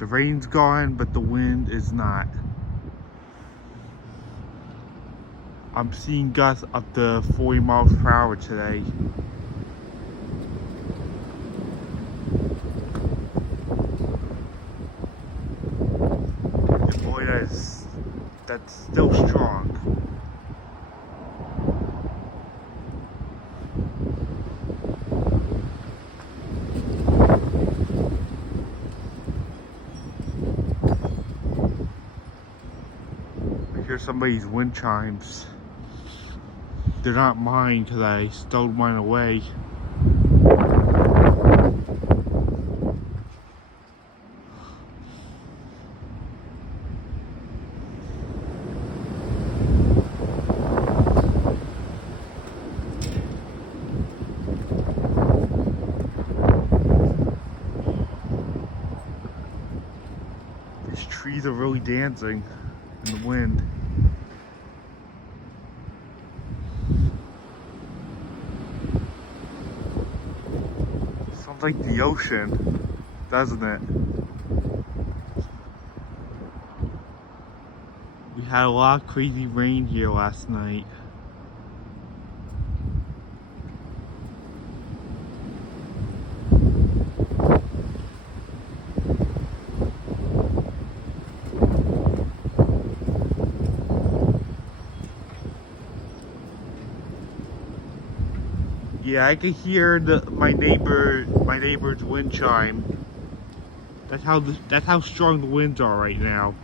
The rain's gone, but the wind is not. I'm seeing gusts up to 40 miles per hour today. And boy, that's still strong. I hear somebody's wind chimes. They're not mine because I stowed mine away. These trees are really dancing in the wind. Sounds like the ocean, doesn't it? We had a lot of crazy rain here last night. Yeah, I could hear my neighbor's wind chime. That's how strong the winds are right now.